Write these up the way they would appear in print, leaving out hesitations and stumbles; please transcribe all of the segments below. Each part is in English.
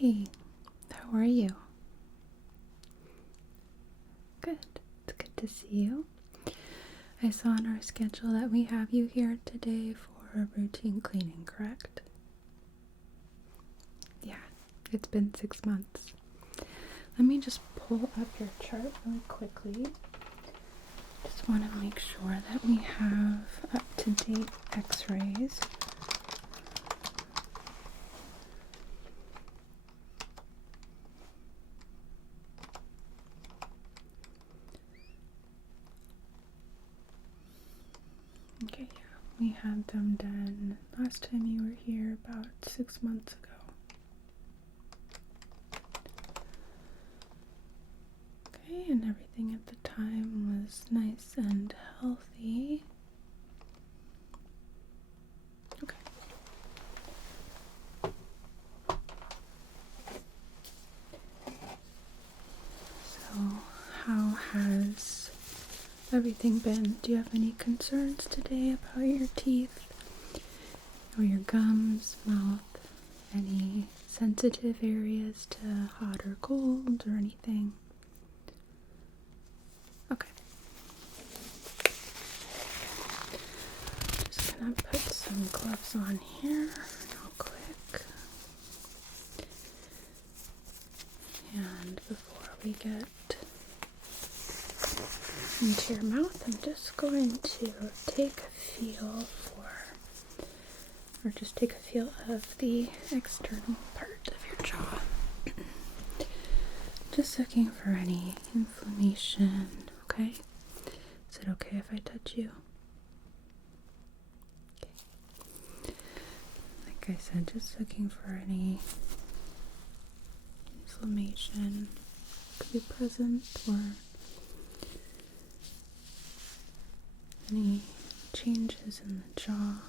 Hey, how are you? Good. It's good to see you. I saw on our schedule that we have you here today for a routine cleaning, correct? Yeah, it's been 6 months. Let me just pull up your chart really quickly. Just want to make sure that we have up-to-date x-rays. Okay, yeah, we had them done last time you were here about 6 months ago. Okay, and everything at the time was nice and healthy. Okay. So, how has everything been? Do you have any concerns today about your teeth or your gums, mouth? Any sensitive areas to hot or cold or anything? Okay. Just gonna put some gloves on here real quick. And before we get into your mouth, I'm just going to take a feel of the external part of your jaw. Just looking for any inflammation, okay? Is it okay if I touch you? Okay. Like I said, just looking for any inflammation could be present or any changes in the jaw.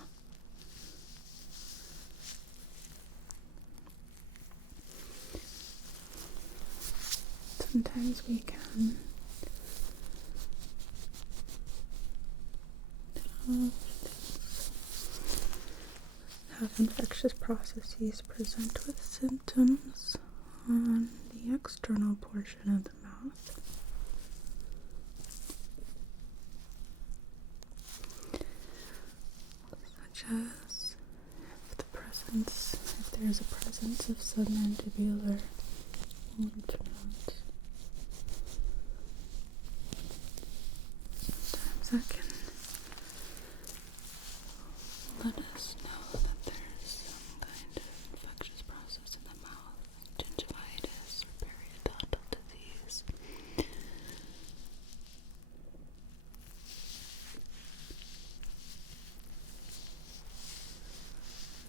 Sometimes we can have infectious processes present with symptoms on the external portion of the mouth. Such as if there's a presence of submandibular lymph nodes. Sometimes that can let us know that there's some kind of infectious process in the mouth, gingivitis or periodontal disease.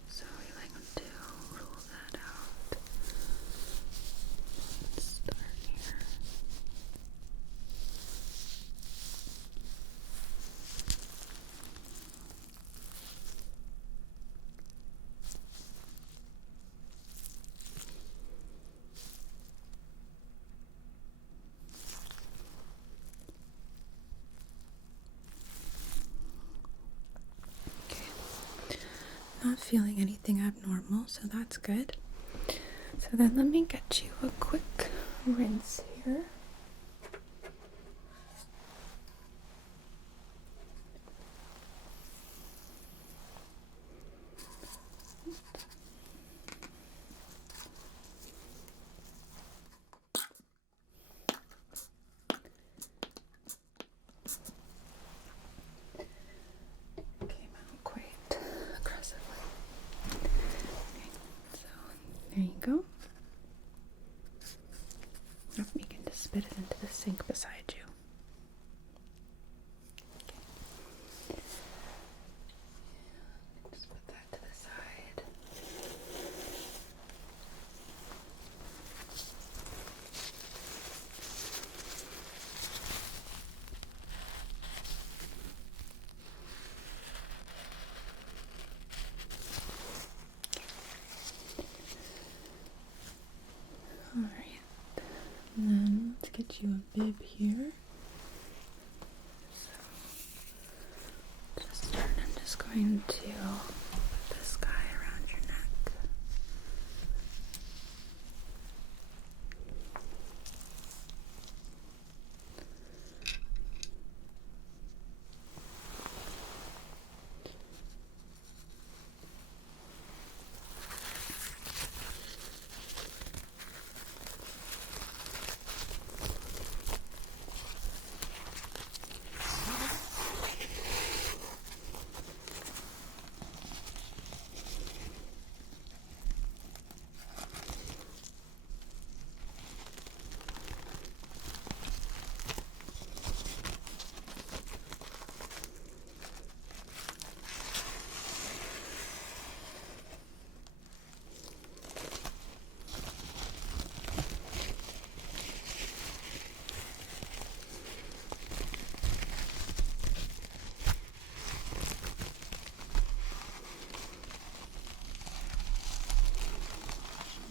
So we like to rule that out. Let's start here. Not feeling anything abnormal, so that's good. So then let me get you a quick rinse here. Came out quite aggressively. Okay, so there you go. Now you can just spit it into the sink beside you. Okay. Just put that to the side. Alright, and then let's get you a bib here. So, I'm just going to put this guy around your neck.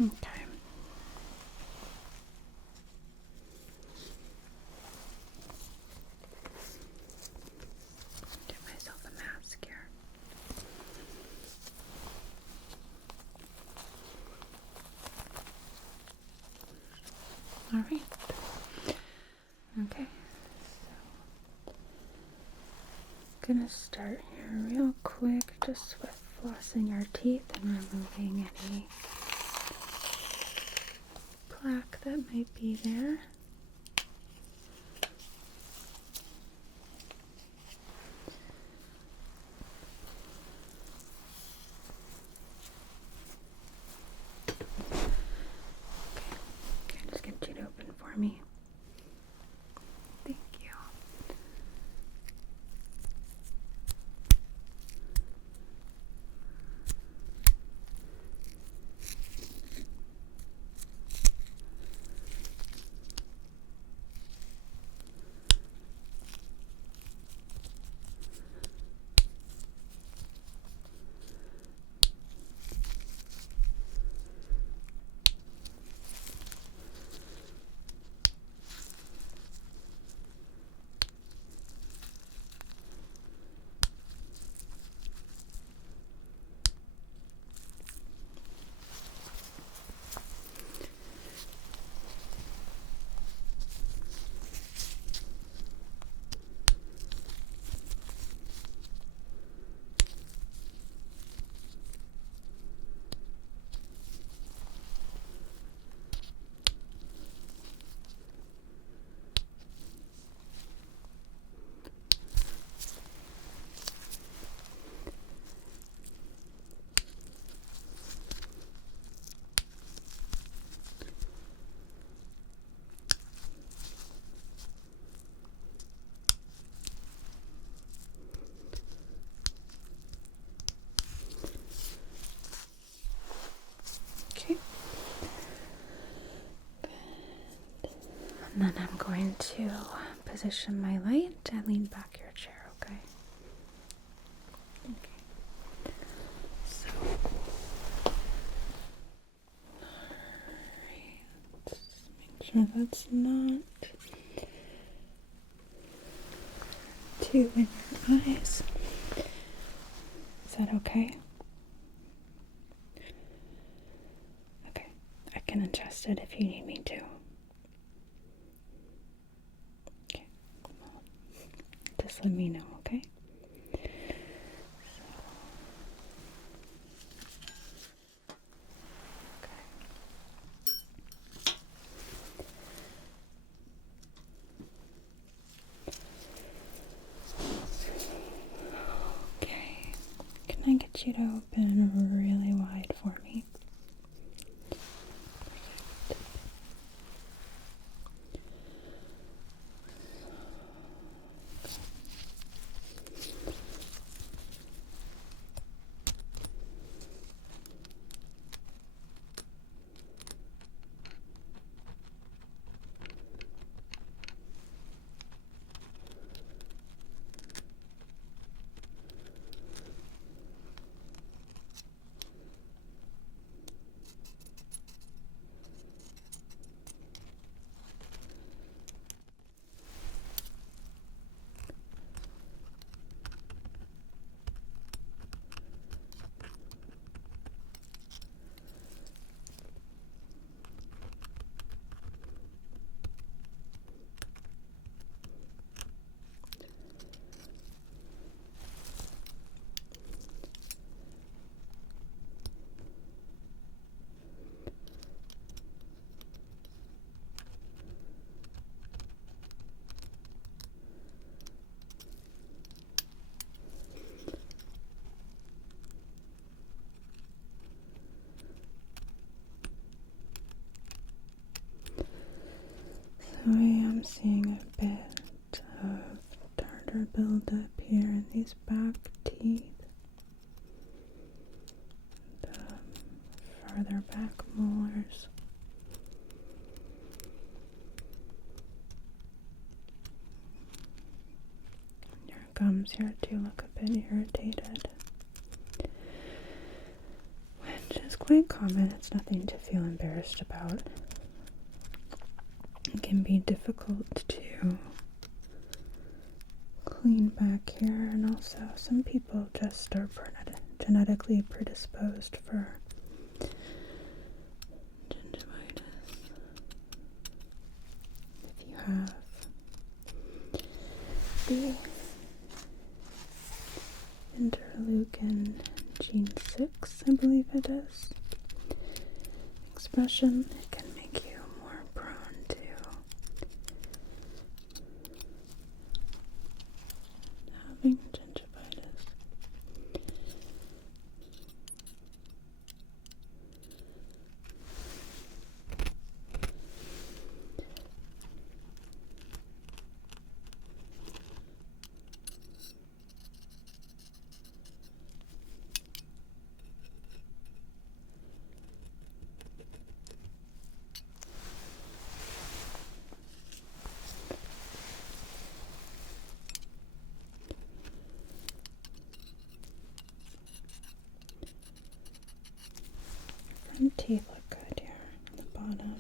Okay. Get myself a mask here. All right. Okay. So, gonna start here real quick, just with flossing our teeth and removing any plaque that might be there. Okay, just get you to open for me. Thank you. Okay. And then I'm going to position my light and lean back your chair, okay? Okay. So, alright, just make sure that's not too in your eyes. Is that okay? Okay, I can adjust it if you need me to. Okay, well, just let me know, okay? Okay, can I get you to open really wide for me? So I am seeing a bit of tartar buildup here in these back teeth. The farther back molars. Your gums here do look a bit irritated, which is quite common. It's nothing to feel embarrassed about. It can be difficult to clean back here, and also some people just are genetically predisposed for gingivitis. If you have the interleukin gene 6, I believe it is, expression, it can make you more prone to having gingivitis. Front teeth look good here on the bottom.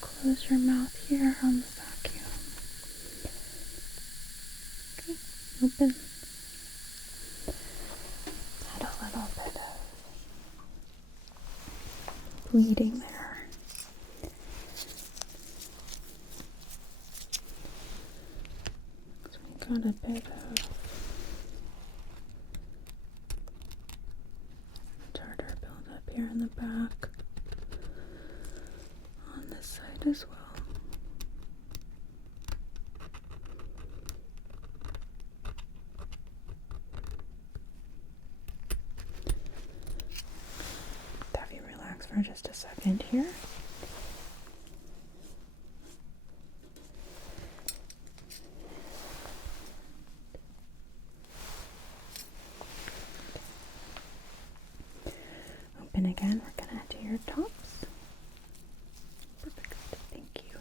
Close your mouth here on the vacuum. Okay, open. Had a little bit of bleeding there. So we got a bit of tartar buildup here in the back. On this side as well. Have you relax for just a second here? Open again. We're gonna do your tops. Perfect. Thank you.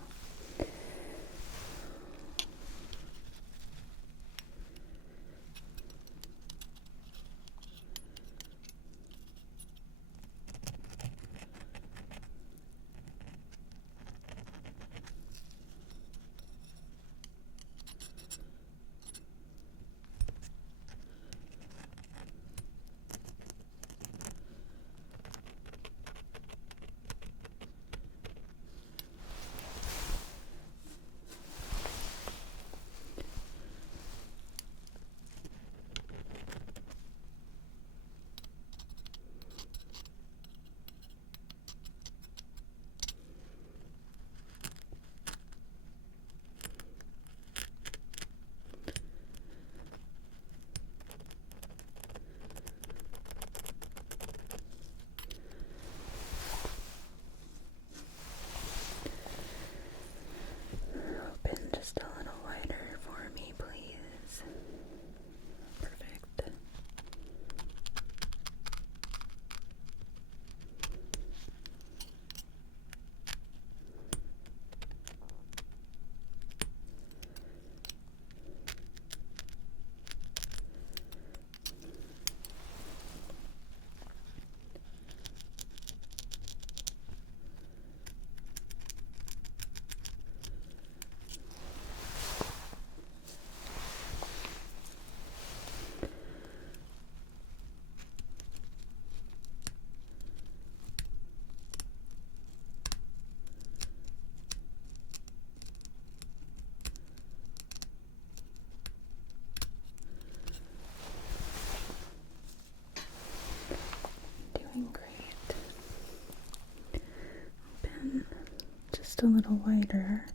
a little wider.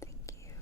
Thank you.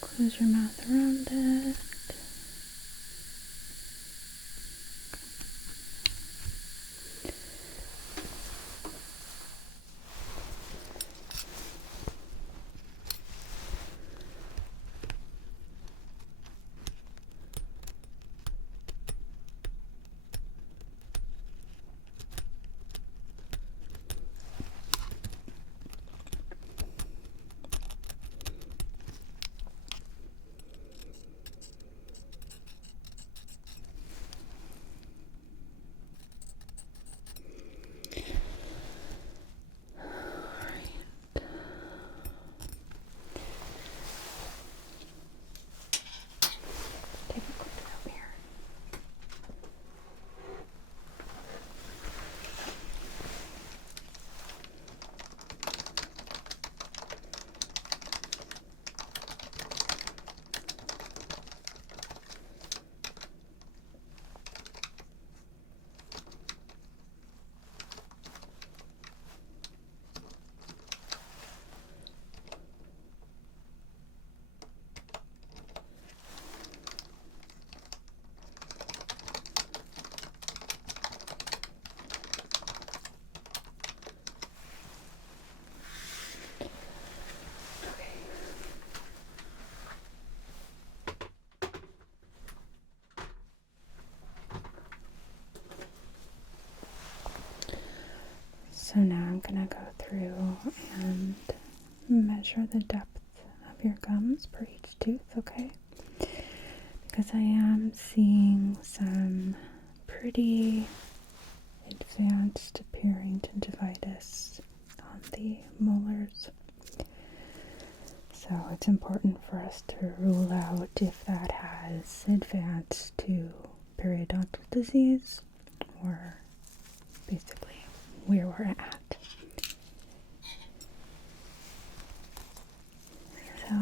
Close your mouth around it. Take a quick look here. So now I'm gonna go through and measure the depth of your gums per each tooth, okay? Because I am seeing some pretty advanced periodontitis on the molars. So it's important for us to rule out if that has advanced to periodontal disease or basically where we're at. So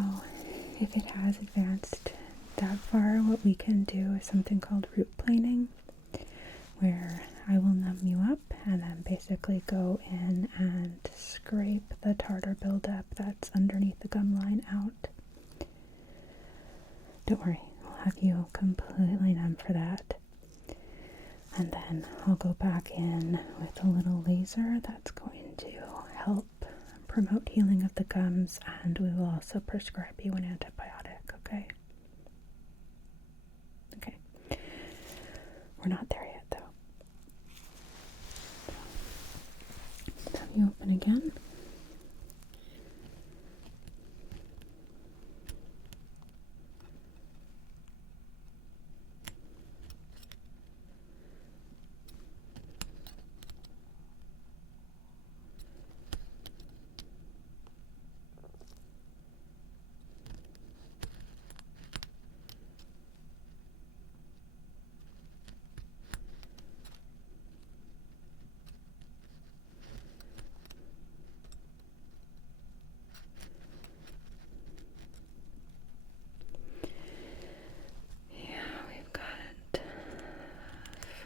if it has advanced that far, what we can do is something called root planing, where I will numb you up and then basically go in and scrape the tartar buildup that's underneath the gum line out. Don't worry, I'll have you completely numb for that. And then I'll go back in with a little laser that's going to help promote healing of the gums, and we will also prescribe you an antibiotic, okay? Okay. We're not there yet, though. Let's have you open again.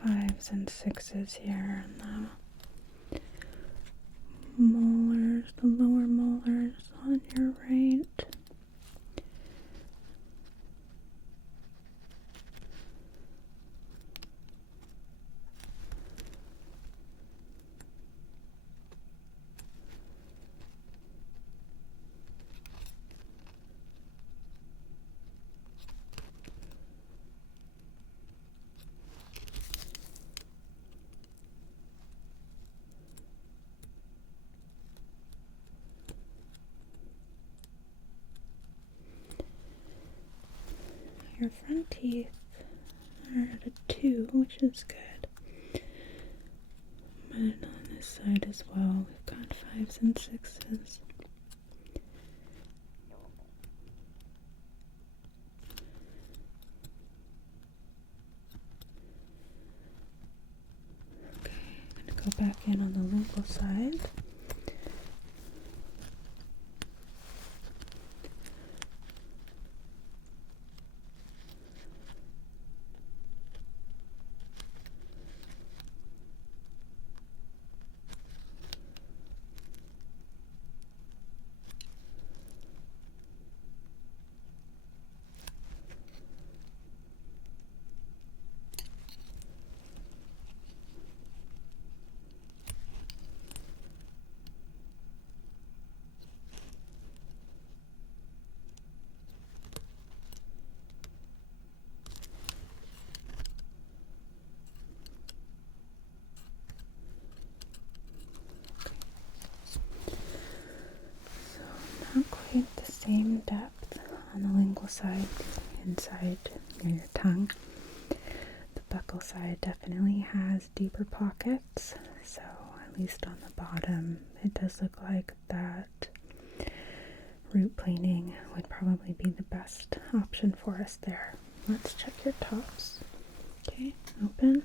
Fives and sixes here, and the molars, the lower molars on your right. your front teeth are at a 2, which is good. But on this side as well, we've got 5s and 6s. Okay, I'm going to go back in on the lingual side. Not quite the same depth on the lingual side, inside near your tongue. The buccal side definitely has deeper pockets, so at least on the bottom, it does look like that root planing would probably be the best option for us there. Let's check your tops. Okay, open.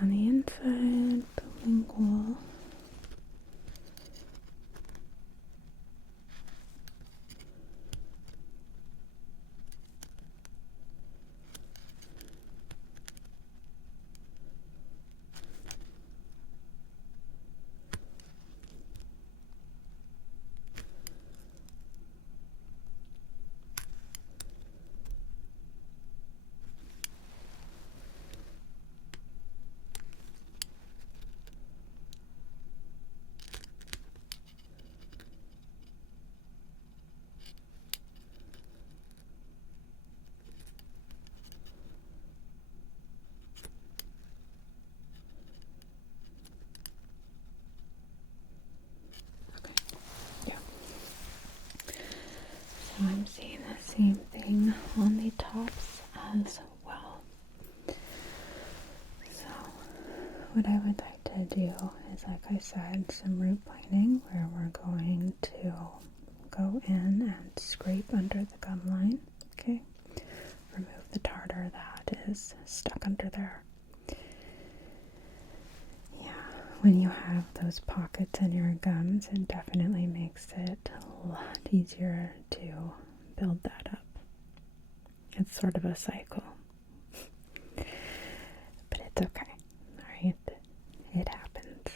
On the inside, the lingual. So I'm seeing the same thing on the tops as well. So what I would like to do is, like I said, some root planing where we're going to go in and scrape under the gum line. Okay, remove the tartar that is stuck under there. When you have those pockets in your gums, it definitely makes it a lot easier to build that up. It's sort of a cycle. But it's okay, alright? It happens.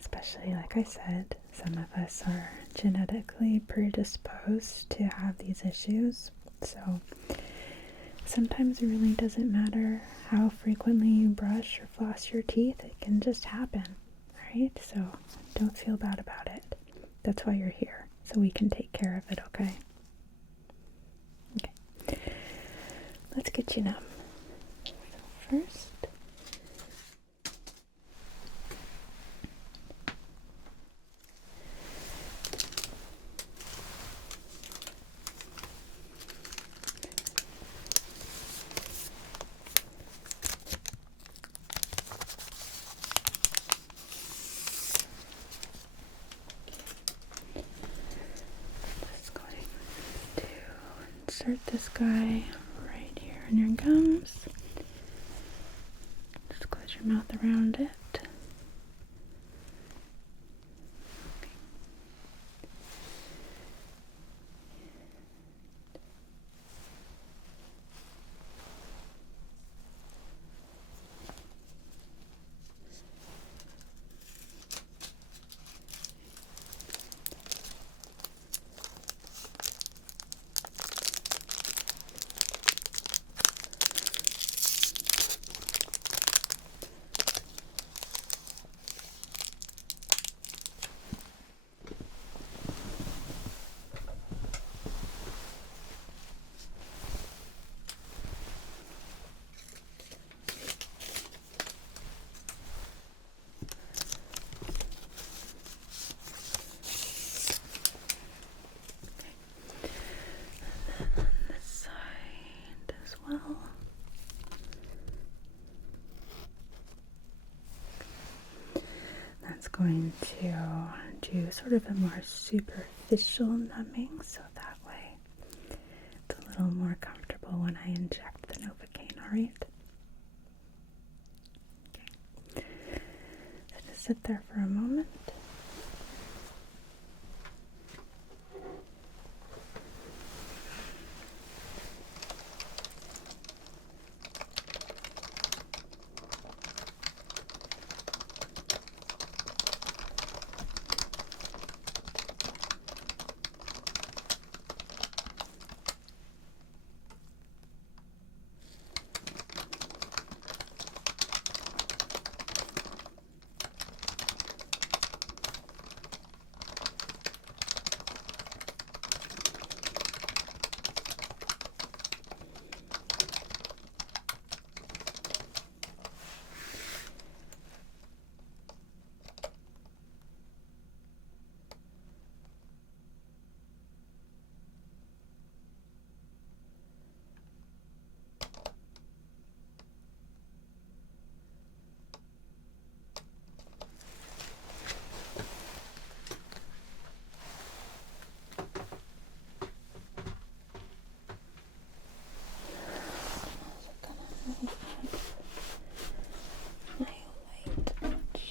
Especially, like I said, some of us are genetically predisposed to have these issues. So sometimes it really doesn't matter how frequently you brush or floss your teeth. It can just happen. Right? So don't feel bad about it. That's why you're here, so we can take care of it, okay? Okay. Let's get you numb. So first, insert this guy right here in your gums. Just close your mouth around it. well. That's going to do sort of a more superficial numbing, so that way it's a little more comfortable when I inject the Novocaine, alright? Okay. So just sit there for a moment.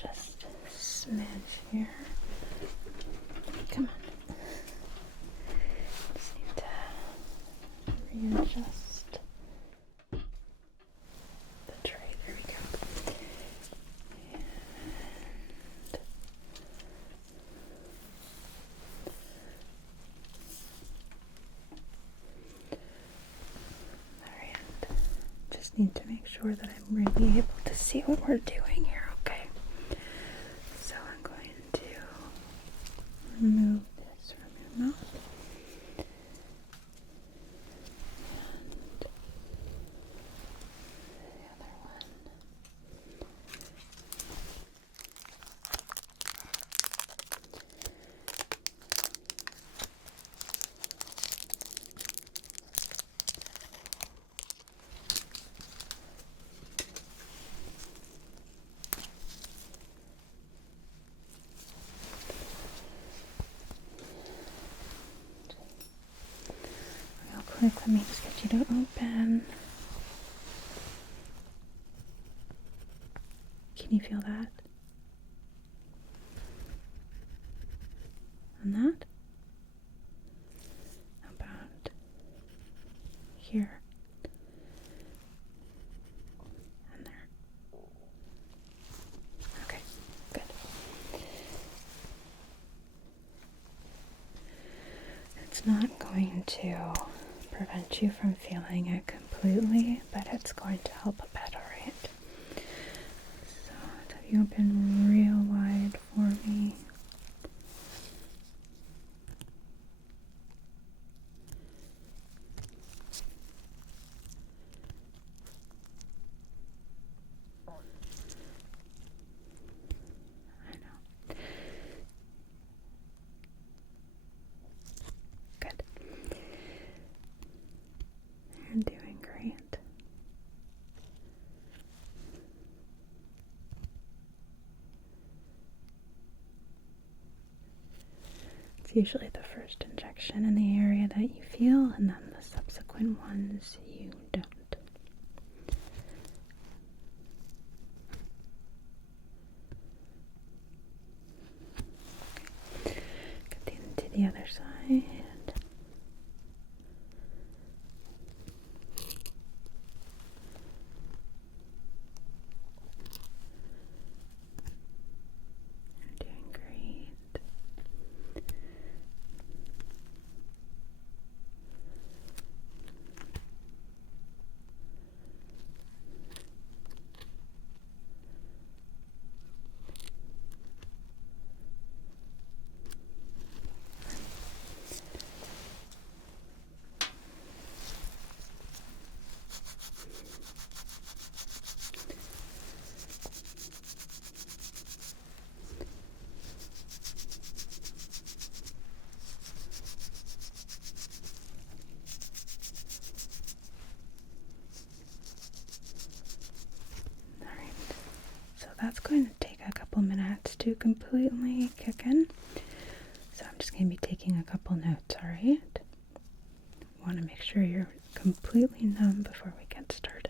Just a smidge here. Come on. Just need to readjust the tray. There we go. Alright. Just need to make sure that I'm really able to see what we're doing here, okay? So I'm going to remove this from your mouth. And the other one. Real quick, let me just get you to open. Can you feel that? And that? How about here? And there. Okay, good. It's not going to prevent you from feeling it completely, but it's going to help a bit, alright? So, have you open real wide for me? I know. Good. You're doing great. It's usually the first injection in the area that you feel, and then the subsequent ones you don't. Okay. Get into the other side. You're doing great. going to take a couple minutes to completely kick in. So I'm just going to be taking a couple notes, alright? Want to make sure you're completely numb before we get started.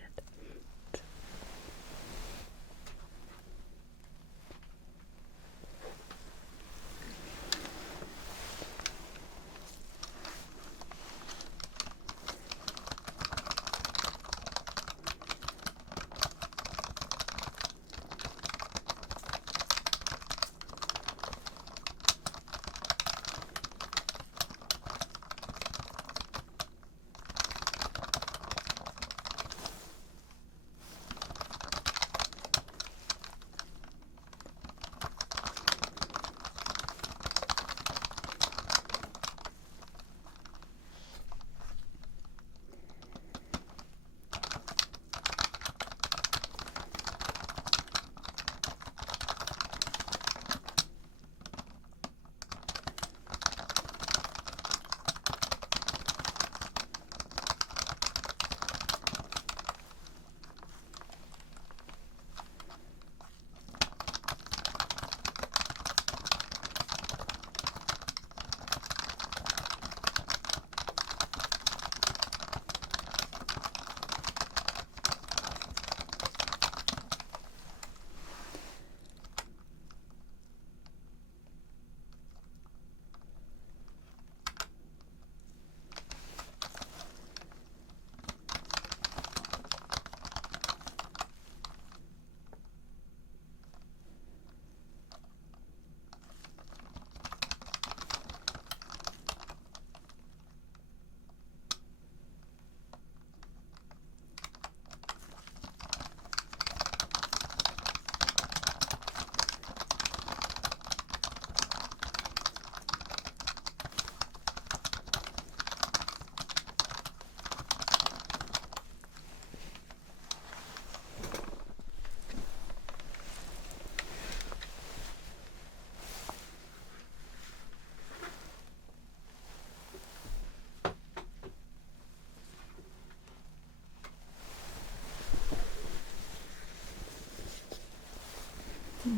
Okay.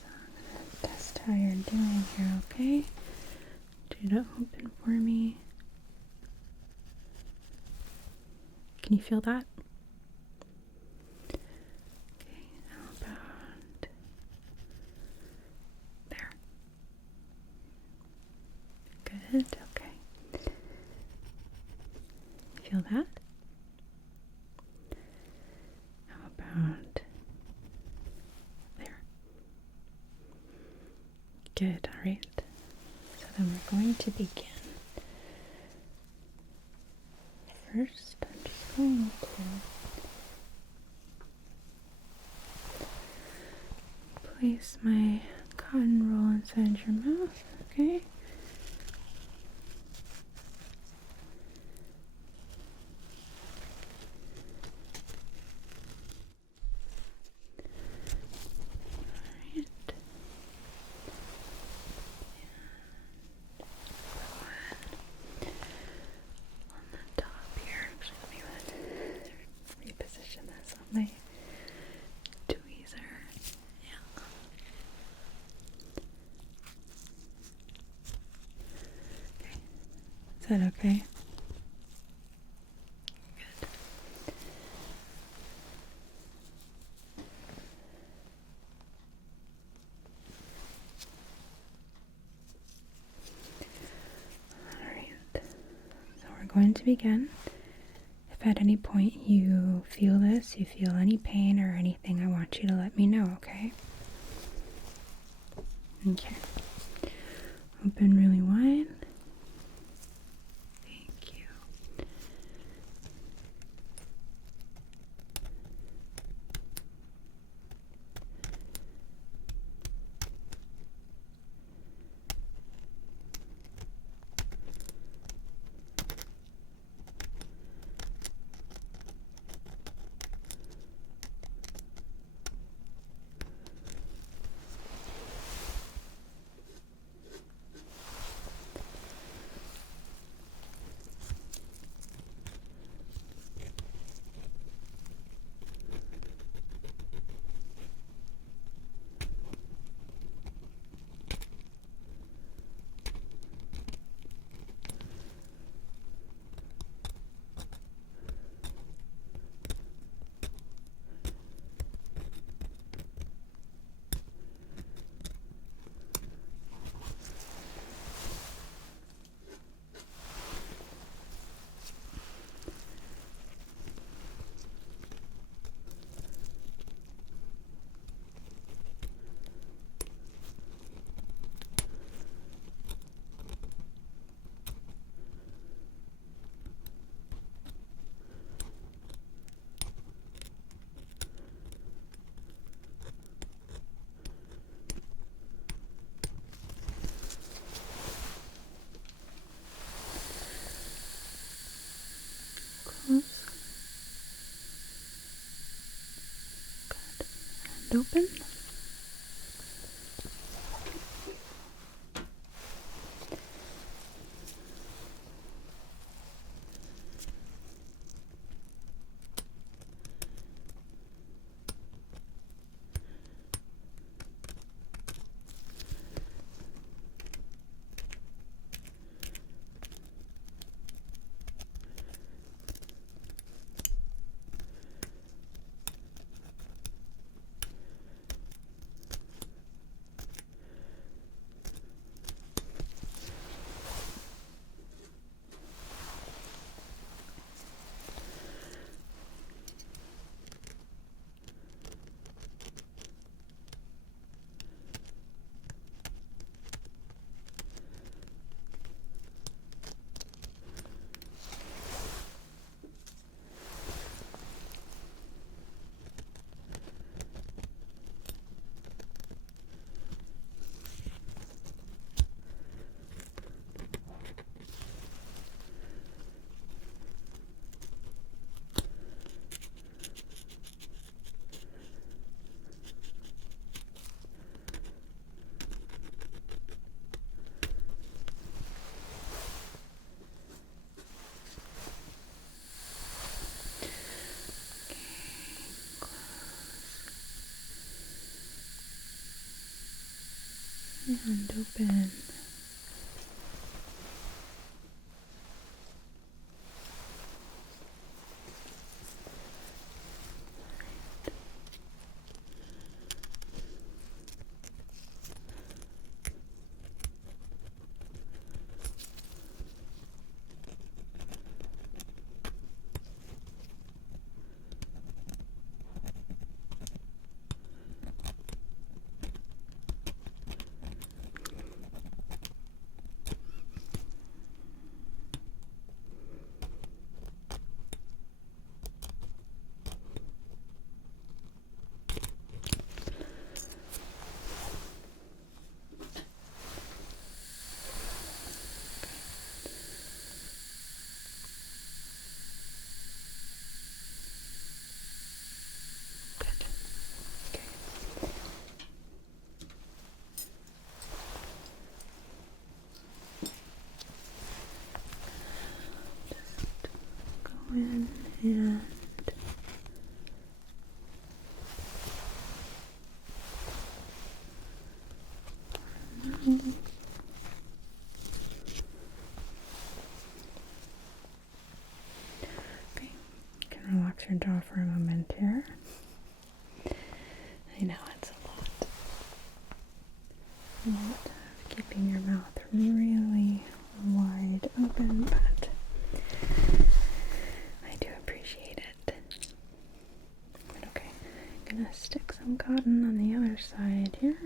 So I'm going to test how you're doing here, okay? Do to open for me. Can you feel that? Okay, how about there? Good, okay. Feel that? How about there? Good, alright. So then we're going to begin. First, I'm just going to place my cotton roll inside your mouth, okay? Alright. On the top here, actually, let me reposition this on my tweezer. Yeah. Okay. Is that okay? Good. Alright. So we're going to begin. If at any point you feel this, you feel any pain or anything, I want you to let me know, okay? Okay. Open really wide. Thank you. open. And open. In and okay, you can relax your jaw for a moment here. I know it's a lot of keeping your mouth really wide open, but I do appreciate it. But okay, I'm gonna stick some cotton on the other side here.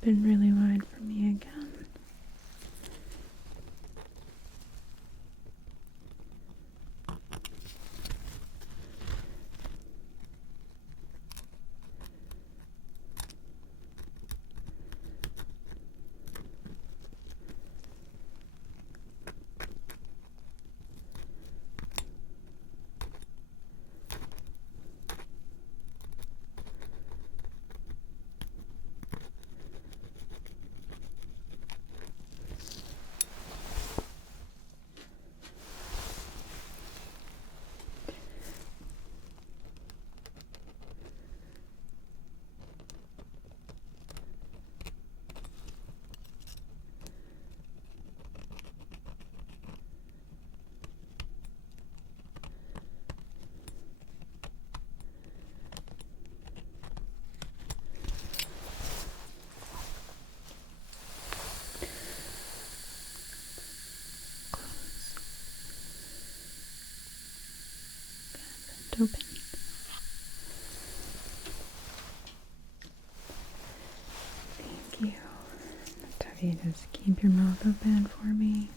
Open really wide for me again. open. Thank you. Let's have you just keep your mouth open for me.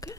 Good.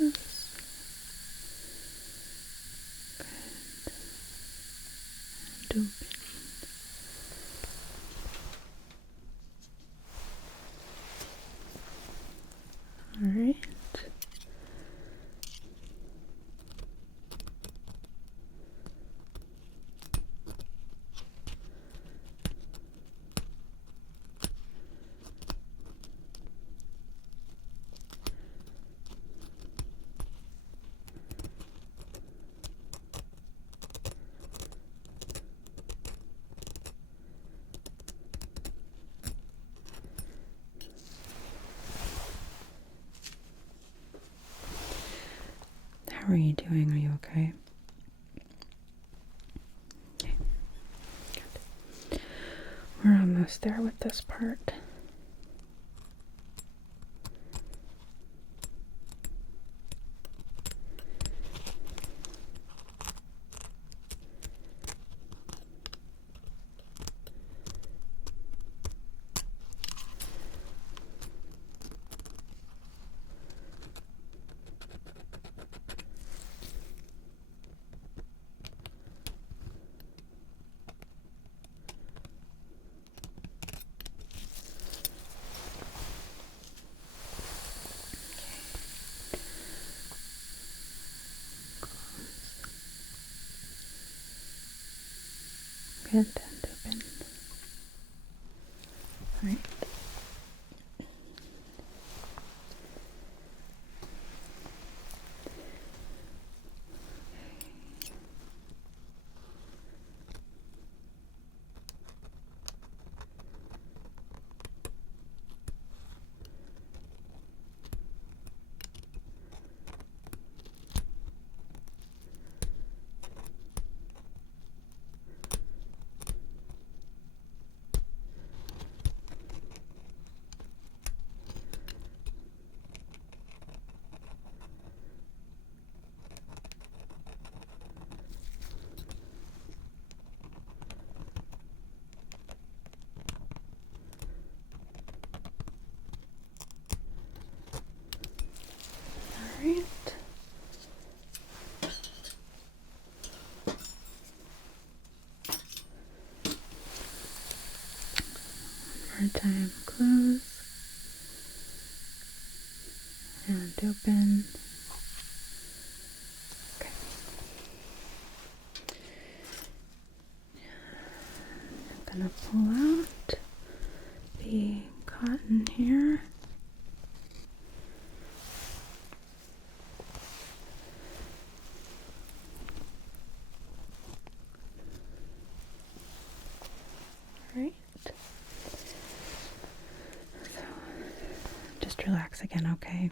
And open. All right. How are you doing? Are you okay? Okay. Good. We're almost there with this part. Good, and open. All right. All right. One more time. Close. And open. Okay. I'm gonna pull out the cotton here. Right. So just relax again, okay?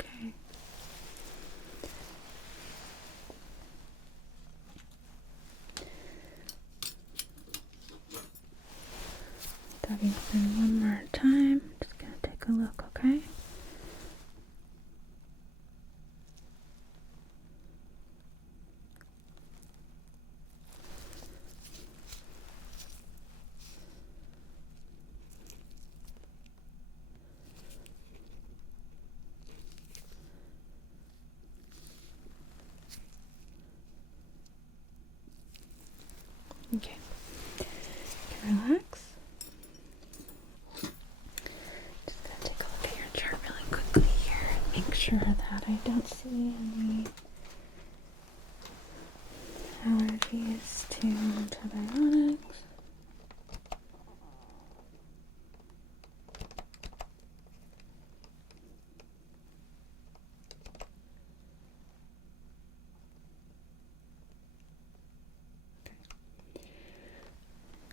Okay. Dive in one more time. Just gonna take a look, okay? Okay. Relax. Just gonna take a look at your chart really quickly here and make sure that I don't see any allergies to antibiotics.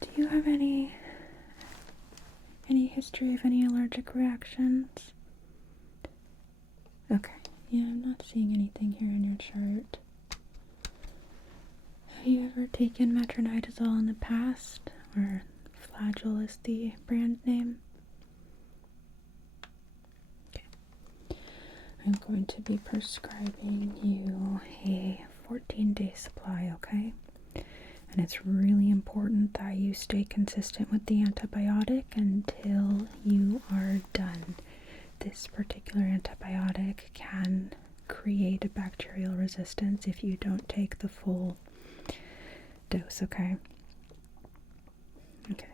Do you have any history of any allergic reactions? Okay. Yeah, I'm not seeing anything here in your chart. Have you ever taken metronidazole in the past? Or Flagyl is the brand name? Okay. I'm going to be prescribing you a 14-day supply, okay? And it's really important that you stay consistent with the antibiotic until you are done. This particular antibiotic can create a bacterial resistance if you don't take the full dose, okay? Okay.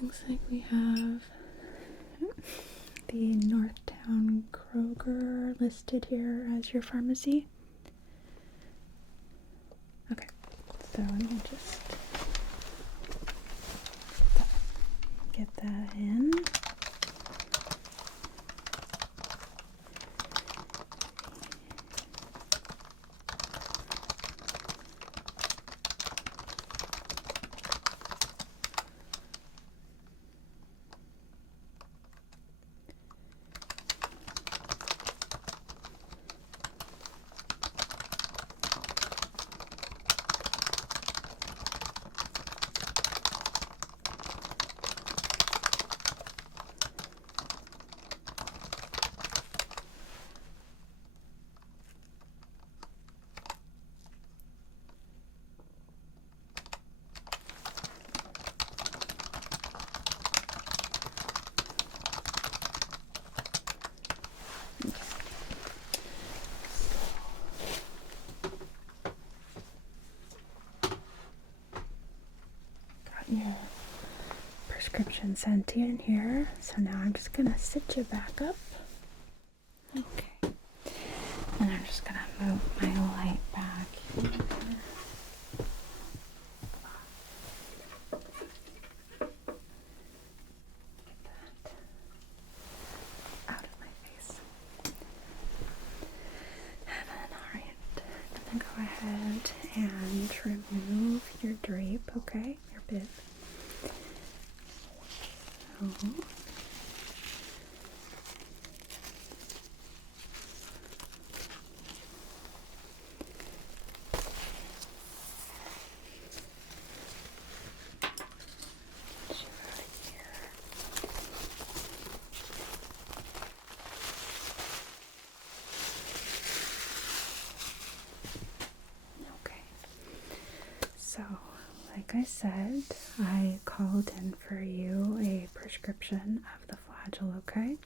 Looks like we have the Northtown Kroger listed here as your pharmacy. Okay, so let me just get that in. Your prescription sent in here, so now I'm just gonna sit you back up. Okay, and I'm just gonna move my light back here. Get that out of my face. And then, alright, I'm gonna go ahead and remove your drape, okay? Your bib. So, get you out of So, like I said, I called in for you a prescription of the Flagyl, okay?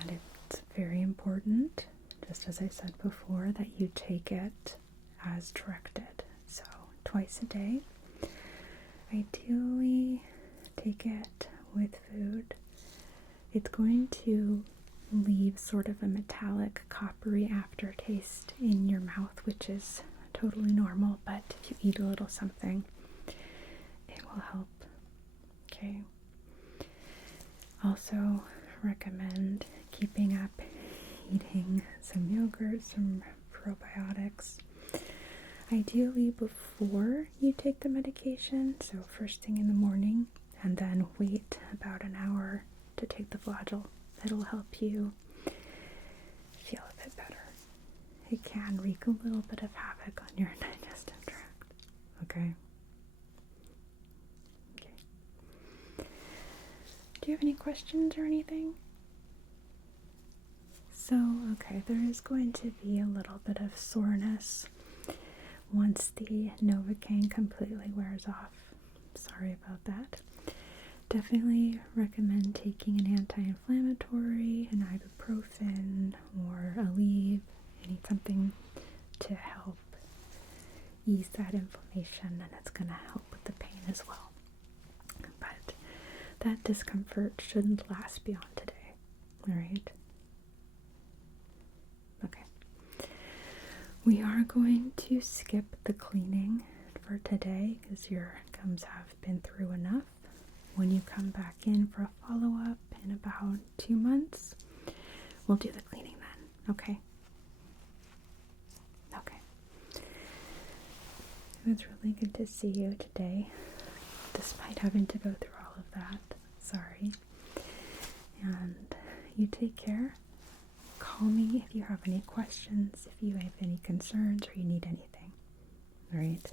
And it's very important, just as I said before, that you take it as directed. So, twice a day. Ideally, take it with food. It's going to leave sort of a metallic, coppery aftertaste in your mouth, which is totally normal, but if you eat a little something, it will help. Okay. Also recommend keeping up eating some yogurt, some probiotics. Ideally before you take the medication, so first thing in the morning, and then wait about an hour to take the Flagyl. It'll help you feel a bit better. It can wreak a little bit of havoc on your digestive tract. Okay? Okay. Do you have any questions or anything? So, okay, there is going to be a little bit of soreness once the Novocaine completely wears off. Sorry about that. Definitely recommend taking an anti-inflammatory, an ibuprofen, or Aleve. You need something to help ease that inflammation, and it's going to help with the pain as well. But that discomfort shouldn't last beyond today. Alright? Okay. We are going to skip the cleaning for today because your gums have been through enough. When you come back in for a follow-up in about 2 months, we'll do the cleaning then, okay? Okay. It was really good to see you today, despite having to go through all of that. Sorry. And you take care. Call me if you have any questions, if you have any concerns, or you need anything. Alright?